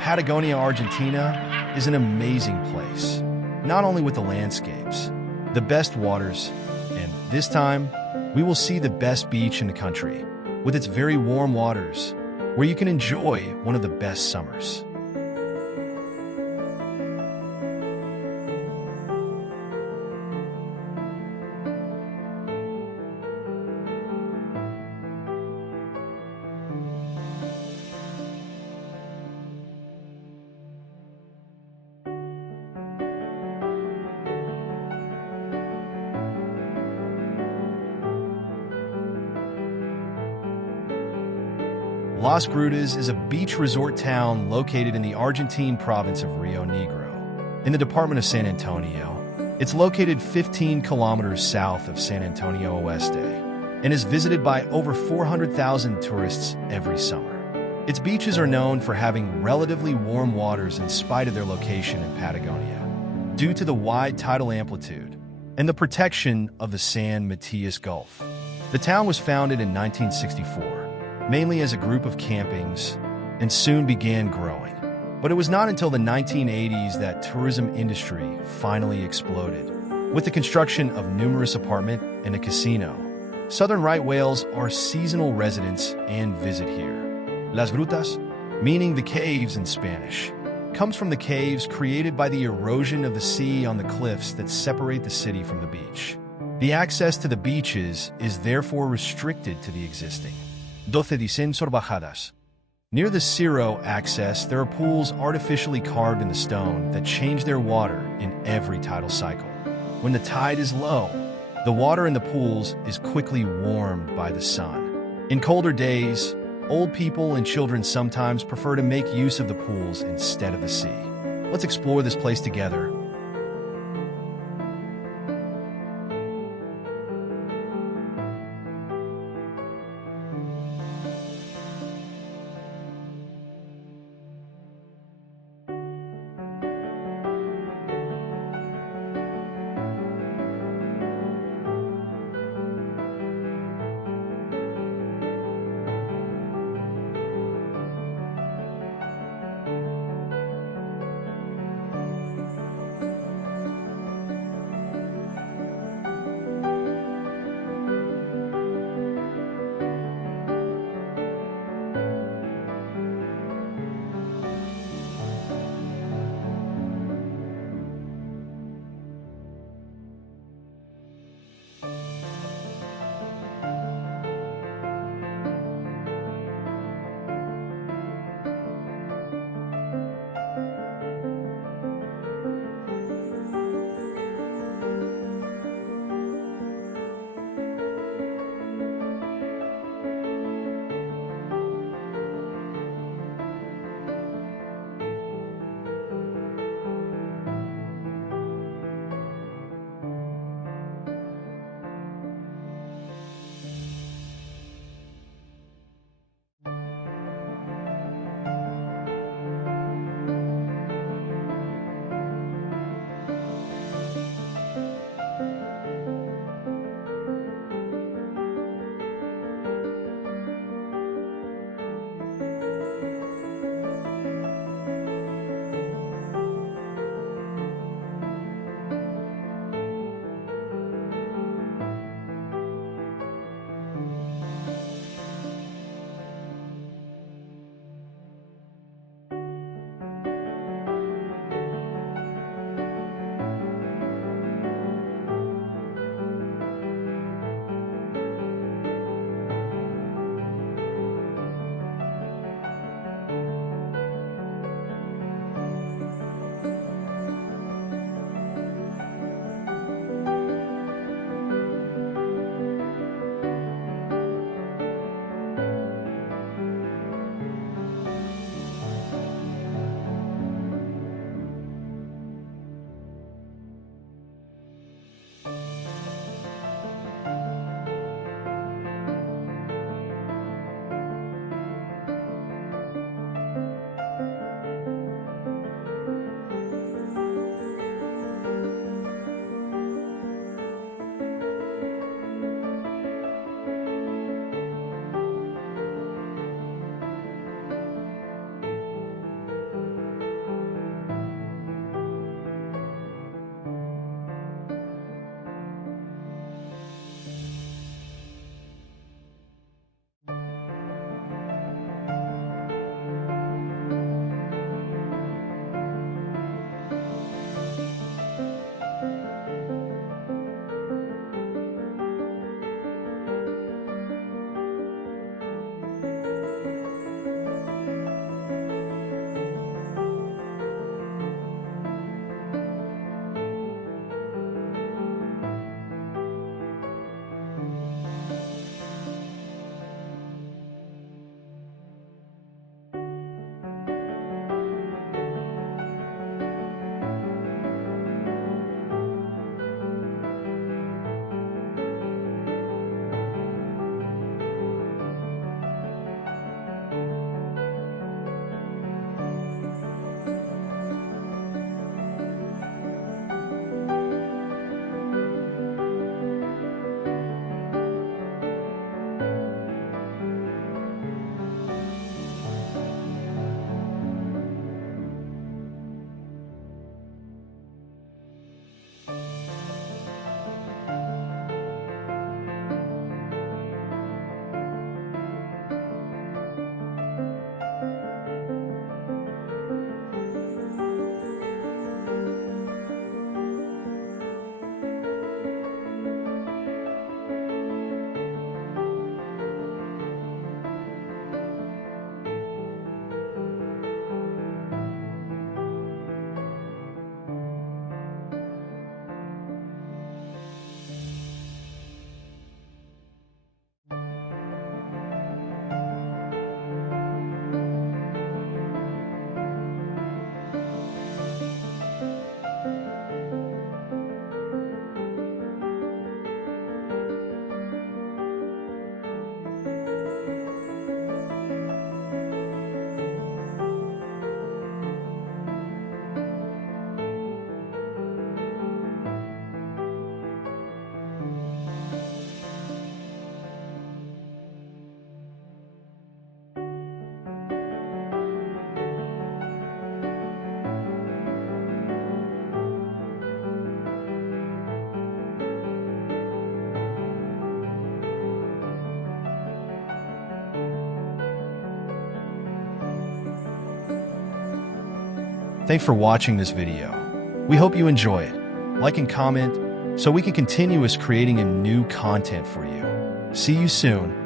Patagonia, Argentina is an amazing place, not only with the landscapes, the best waters, and this time, we will see the best beach in the country, with its very warm waters, where you can enjoy one of the best summers. Las Grutas is a beach resort town located in the Argentine province of Rio Negro, in the department of San Antonio. It's located 15 kilometers south of San Antonio Oeste and is visited by over 400,000 tourists every summer. Its beaches are known for having relatively warm waters in spite of their location in Patagonia, due to the wide tidal amplitude and the protection of the San Matias Gulf. The town was founded in 1964, mainly as a group of campings, and soon began growing. But it was not until the 1980s that tourism industry finally exploded, with the construction of numerous apartment and a casino. Southern right whales are seasonal residents and visit here. Las Grutas, meaning the caves in Spanish, comes from the caves created by the erosion of the sea on the cliffs that separate the city from the beach. The access to the beaches is therefore restricted to the existing 12 descensos bajadas. Near the zero access, there are pools artificially carved in the stone that change their water in every tidal cycle. When the tide is low, the water in the pools is quickly warmed by the sun. In colder days, old people and children sometimes prefer to make use of the pools instead of the sea. Let's explore this place together. Thanks for watching this video. We hope you enjoy it. Like and comment so we can continue creating a new content for you. See you soon.